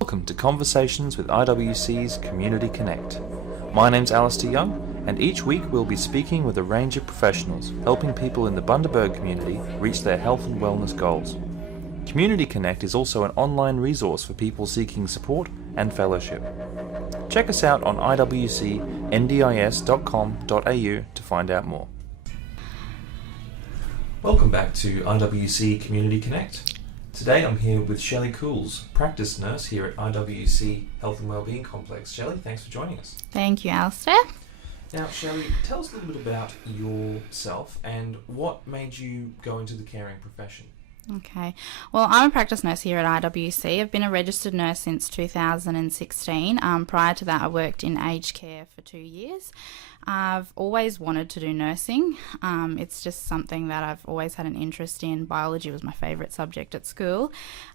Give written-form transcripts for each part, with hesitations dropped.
Welcome to Conversations with IWC's Community Connect. My name's Alistair Young, and each week we'll be speaking with a range of professionals, helping people in the Bundaberg community reach their health and wellness goals. Community Connect is also an online resource for people seeking support and fellowship. Check us out on iwcndis.com.au to find out more. Welcome back to IWC Community Connect. Today I'm here with Shelly Cools, practice nurse here at IWC Health and Wellbeing Complex. Shelley, thanks for joining us. Thank you, Alistair. Now, Shelley, tell us a little bit about yourself and what made you go into the caring profession. Okay. Well, I'm a practice nurse here at IWC. I've been a registered nurse since 2016. Prior to that, I worked in aged care for 2 years. I've always wanted to do nursing. It's just something that I've always had an interest in. Biology was my favourite subject at school.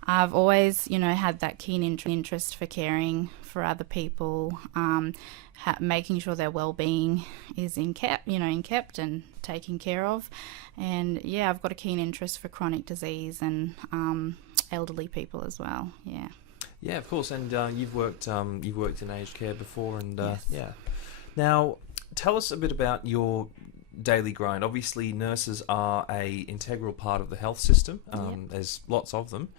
I've always, had that keen interest for caring for other people, making sure their well-being is kept and taken care of. And yeah, I've got a keen interest for chronic disease and elderly people as well. Yeah. Yeah, of course. And you've worked in aged care before, and Yes. yeah. Now, tell us a bit about your daily grind. Obviously, nurses are a integral part of the health system. There's lots of them.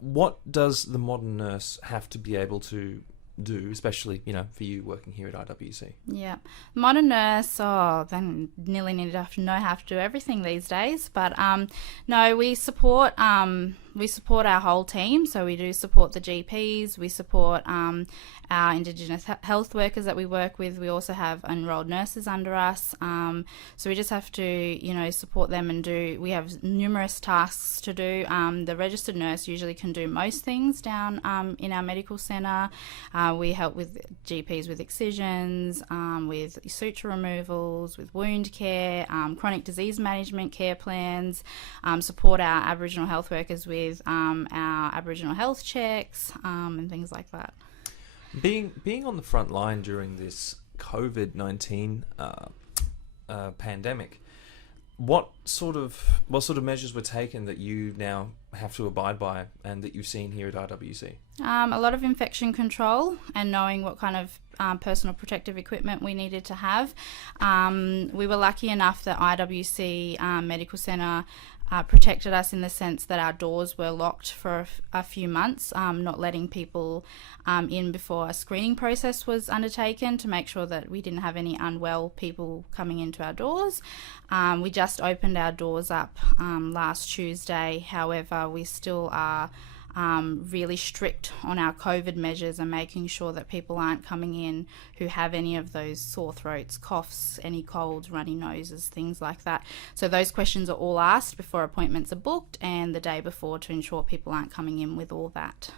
What does the modern nurse have to be able to do, especially, for you working here at IWC? Yeah. Modern nurse, they nearly need to know how to do everything these days. But no, we support our whole team. So we do support the GPs, we support our Indigenous health workers that we work with. We also have enrolled nurses under us. So we just have to, support them and we have numerous tasks to do. The registered nurse usually can do most things down in our medical centre. We help with GPs with excisions, with suture removals, with wound care, chronic disease management care plans, support our Aboriginal health workers with our Aboriginal health checks and things like that. Being on the front line during this COVID-19 pandemic, what sort of measures were taken that you now have to abide by and that you've seen here at IWC? A lot of infection control and knowing what kind of personal protective equipment we needed to have. We were lucky enough that IWC Medical Centre protected us in the sense that our doors were locked for a few months, not letting people in before a screening process was undertaken to make sure that we didn't have any unwell people coming into our doors. We just opened our doors up last Tuesday. However, we still are really strict on our COVID measures and making sure that people aren't coming in who have any of those sore throats, coughs, any colds, runny noses, things like that. So those questions are all asked before appointments are booked and the day before to ensure people aren't coming in with all that.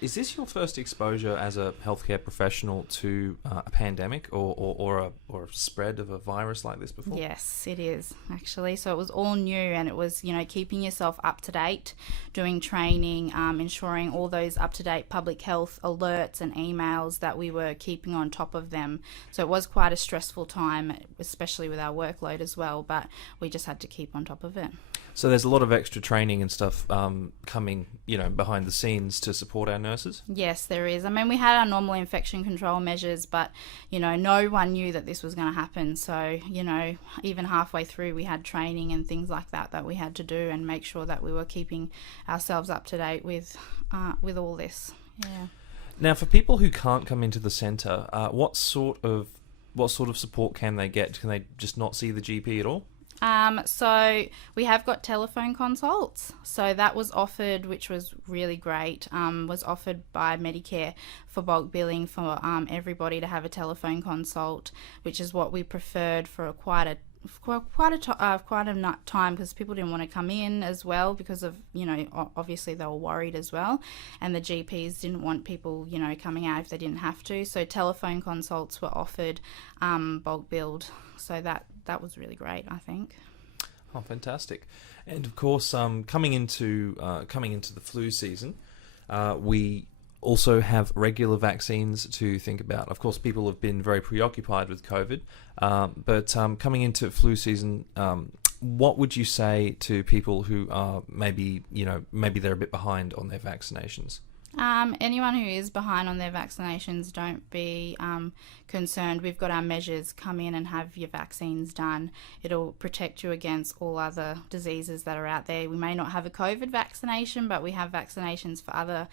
Is this your first exposure as a healthcare professional to a pandemic or a spread of a virus like this before? Yes, it is actually. So it was all new, and it was keeping yourself up to date, doing training, ensuring all those up to date public health alerts and emails that we were keeping on top of them. So it was quite a stressful time, especially with our workload as well. But we just had to keep on top of it. So there's a lot of extra training and stuff coming, behind the scenes to support our nurses? Yes, there is. I mean, we had our normal infection control measures, but, no one knew that this was going to happen. So, even halfway through, we had training and things like that we had to do and make sure that we were keeping ourselves up to date with all this. Yeah. Now, for people who can't come into the centre, what sort of support can they get? Can they just not see the GP at all? So we have got telephone consults. So that was offered, which was really great, was offered by Medicare for bulk billing for everybody to have a telephone consult, which is what we preferred for quite a time because people didn't want to come in as well because of, obviously they were worried as well, and the GPs didn't want people, coming out if they didn't have to. So telephone consults were offered, bulk billed. So that was really great, I think. Oh, fantastic! And of course, coming into the flu season, we also have regular vaccines to think about. Of course, people have been very preoccupied with COVID, but coming into flu season, what would you say to people who are maybe they're a bit behind on their vaccinations? Anyone who is behind on their vaccinations, don't be concerned. We've got our measures. Come in and have your vaccines done. It'll protect you against all other diseases that are out there. We may not have a COVID vaccination, but we have vaccinations for other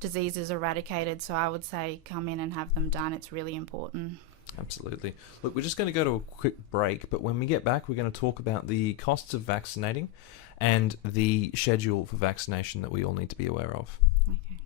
diseases eradicated. So I would say come in and have them done. It's really important. Absolutely. Look, we're just going to go to a quick break, but when we get back, we're going to talk about the costs of vaccinating and the schedule for vaccination that we all need to be aware of. Okay.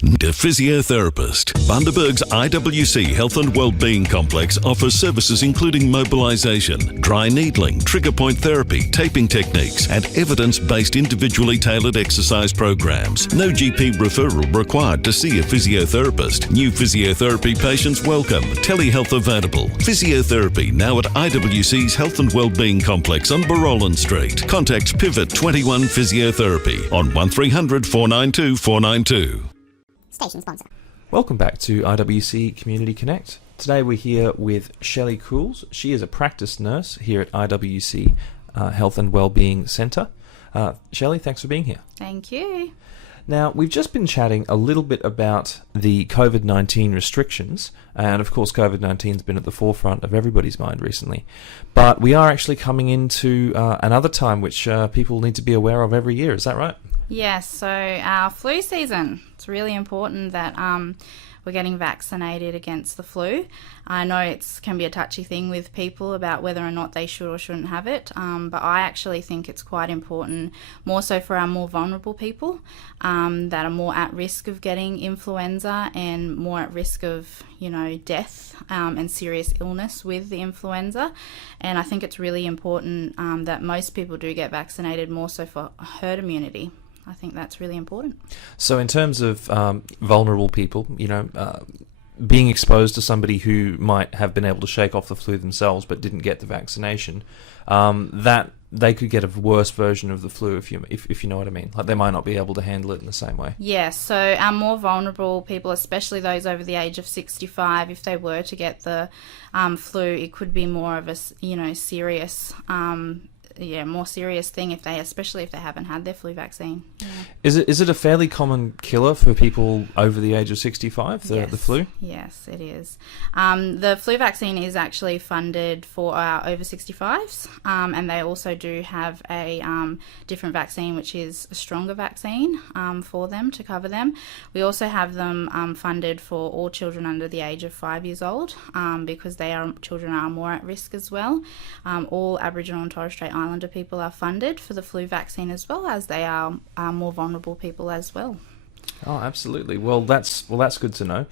A physiotherapist. Bundaberg's IWC Health and Wellbeing Complex offers services including mobilisation, dry needling, trigger point therapy, taping techniques, and evidence-based individually tailored exercise programs. No GP referral required to see a physiotherapist. New physiotherapy patients welcome. Telehealth available. Physiotherapy now at IWC's Health and Wellbeing Complex on Barollan Street. Contact Pivot 21 Physiotherapy on 1300 492 492. Station sponsor. Welcome back to IWC Community Connect. Today we're here with Shelly Cools. She is a practice nurse here at IWC Health and Wellbeing Centre. Shelly, thanks for being here. Thank you. Now, we've just been chatting a little bit about the COVID-19 restrictions, and of course COVID-19 has been at the forefront of everybody's mind recently. But we are actually coming into another time which people need to be aware of every year. Is that right? Yes, so our flu season, it's really important that we're getting vaccinated against the flu. I know it can be a touchy thing with people about whether or not they should or shouldn't have it, but I actually think it's quite important, more so for our more vulnerable people that are more at risk of getting influenza and more at risk of, death and serious illness with the influenza. And I think it's really important that most people do get vaccinated, more so for herd immunity. I think that's really important. So in terms of vulnerable people, being exposed to somebody who might have been able to shake off the flu themselves but didn't get the vaccination, that they could get a worse version of the flu, if you know what I mean. Like they might not be able to handle it in the same way. Yes, so our more vulnerable people, especially those over the age of 65, if they were to get the flu, it could be more of a serious more serious thing especially if they haven't had their flu vaccine. Yeah. Is it a fairly common killer for people over the age of 65, the flu? Yes, it is. The flu vaccine is actually funded for our over 65s, and they also do have a different vaccine, which is a stronger vaccine for them to cover them. We also have them funded for all children under the age of 5 years old, because children are more at risk as well. All Aboriginal and Torres Strait Islander people are funded for the flu vaccine, as well as they are more vulnerable people as well. Oh, absolutely. Well, that's good to know.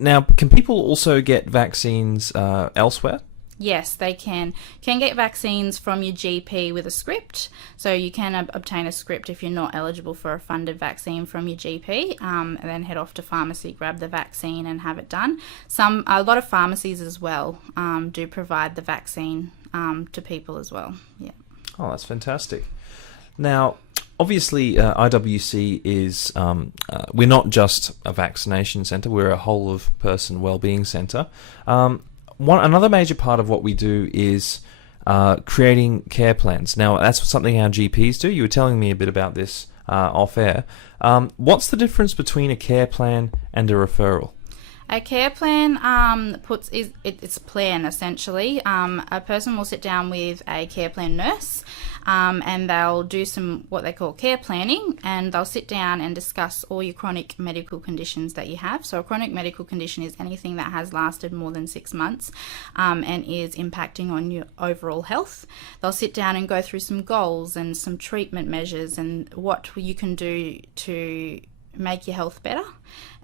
Now, can people also get vaccines elsewhere? Yes, they can get vaccines from your GP with a script. So you can obtain a script if you're not eligible for a funded vaccine from your GP, and then head off to pharmacy, grab the vaccine and have it done. A lot of pharmacies as well do provide the vaccine to people as well. Yeah. Oh, that's fantastic. Now, obviously, IWC is, we're not just a vaccination centre, we're a whole of person wellbeing centre. Another major part of what we do is creating care plans. Now, that's something our GPs do. You were telling me a bit about this off air. What's the difference between a care plan and a referral? A care plan it's a plan essentially. A person will sit down with a care plan nurse, and they'll do some what they call care planning, and they'll sit down and discuss all your chronic medical conditions that you have. So a chronic medical condition is anything that has lasted more than 6 months and is impacting on your overall health. They'll sit down and go through some goals and some treatment measures and what you can do to make your health better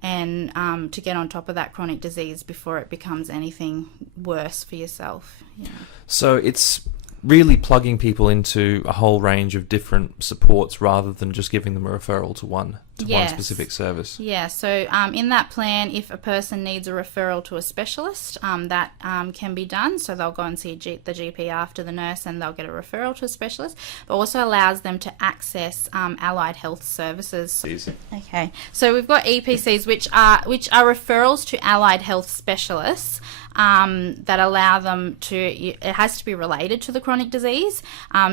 and to get on top of that chronic disease before it becomes anything worse for yourself. Yeah. So it's really plugging people into a whole range of different supports rather than just giving them a referral to one specific service. Yeah, so in that plan, if a person needs a referral to a specialist, that can be done. So they'll go and see the GP after the nurse and they'll get a referral to a specialist. It also allows them to access allied health services. Easy. Okay, so we've got EPCs, which are referrals to allied health specialists. That allow them to, it has to be related to the chronic disease.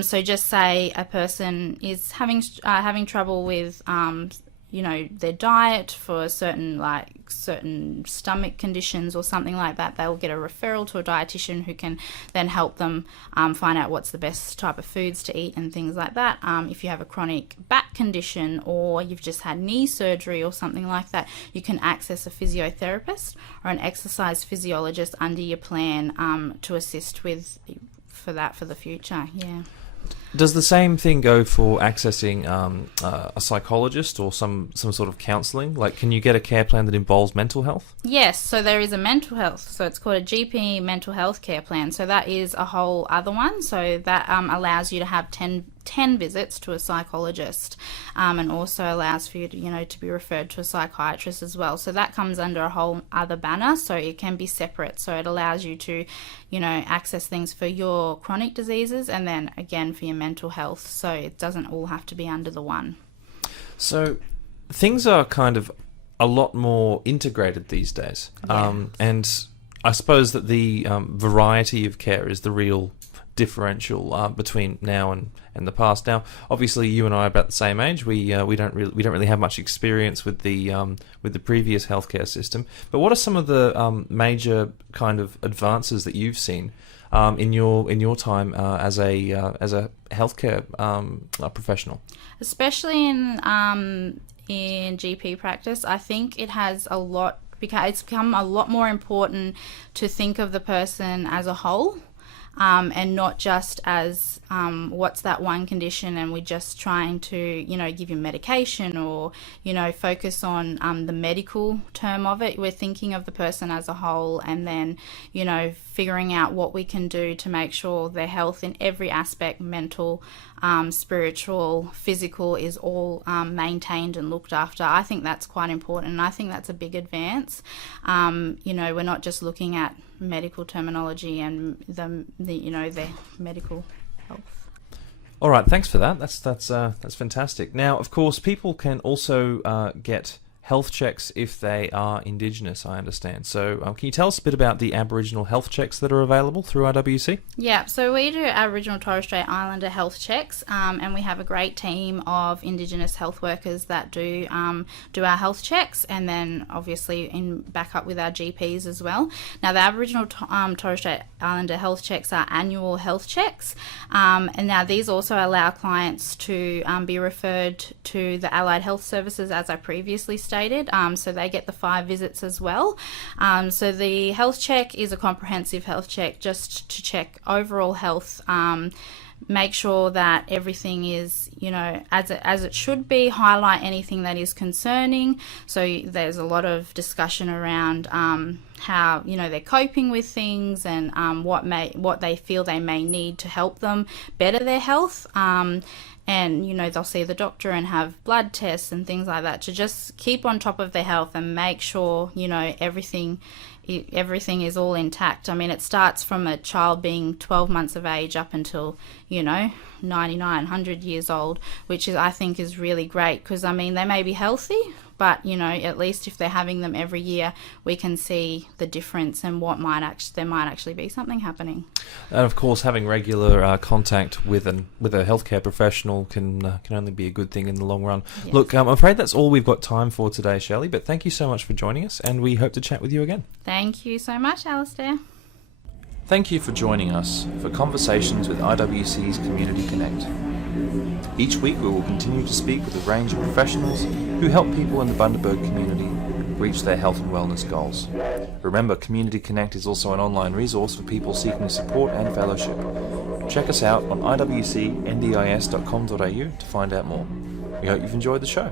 So just say a person is having trouble with, their diet for certain stomach conditions or something like that, they'll get a referral to a dietitian who can then help them find out what's the best type of foods to eat and things like that. If you have a chronic back condition or you've just had knee surgery or something like that, you can access a physiotherapist or an exercise physiologist under your plan to assist for the future. Yeah. Does the same thing go for accessing a psychologist or some sort of counselling? Like, can you get a care plan that involves mental health? Yes, so there is a mental health. So it's called a GP mental health care plan. So that is a whole other one. So that allows you to have 10 visits to a psychologist, and also allows for you to, to be referred to a psychiatrist as well. So that comes under a whole other banner, so it can be separate. So it allows you to, access things for your chronic diseases and then again for your mental health. So it doesn't all have to be under the one. So things are kind of a lot more integrated these days. Yeah. And I suppose that the variety of care is the real differential between now and the past. Now, obviously, you and I are about the same age. We don't really have much experience with the previous healthcare system. But what are some of the major kind of advances that you've seen in your time as a healthcare professional? Especially in GP practice, I think it has it's become a lot more important to think of the person as a whole. And not just as what's that one condition and we're just trying to, give you medication or, focus on the medical term of it. We're thinking of the person as a whole and then, figuring out what we can do to make sure their health in every aspect, mental, spiritual, physical, is all maintained and looked after. I think that's quite important, and I think that's a big advance. We're not just looking at medical terminology and the medical health. All right, thanks for that. That's fantastic. Now, of course, people can also get health checks if they are Indigenous, I understand. So can you tell us a bit about the Aboriginal health checks that are available through IWC? Yeah, so we do Aboriginal Torres Strait Islander health checks, and we have a great team of Indigenous health workers that do our health checks, and then obviously in backup with our GPs as well. Now, the Aboriginal Torres Strait Islander health checks are annual health checks, and now these also allow clients to be referred to the Allied Health Services, as I previously stated. So they get the 5 visits as well. So the health check is a comprehensive health check just to check overall health, make sure that everything is, as it should be, highlight anything that is concerning. So there's a lot of discussion around how, they're coping with things and what they feel they may need to help them better their health. And, they'll see the doctor and have blood tests and things like that to just keep on top of their health and make sure, everything is all intact. I mean, it starts from a child being 12 months of age up until, 99, 100 years old, which I think is really great because, they may be healthy, but, at least if they're having them every year, we can see the difference and there might actually be something happening. And of course, having regular contact with a healthcare professional can only be a good thing in the long run. Yes. Look, I'm afraid that's all we've got time for today, Shelley, but thank you so much for joining us, and we hope to chat with you again. Thank you so much, Alistair. Thank you for joining us for Conversations with IWC's Community Connect. Each week we will continue to speak with a range of professionals who help people in the Bundaberg community reach their health and wellness goals. Remember, Community Connect is also an online resource for people seeking support and fellowship. Check us out on iwcndis.com.au to find out more. We hope you've enjoyed the show.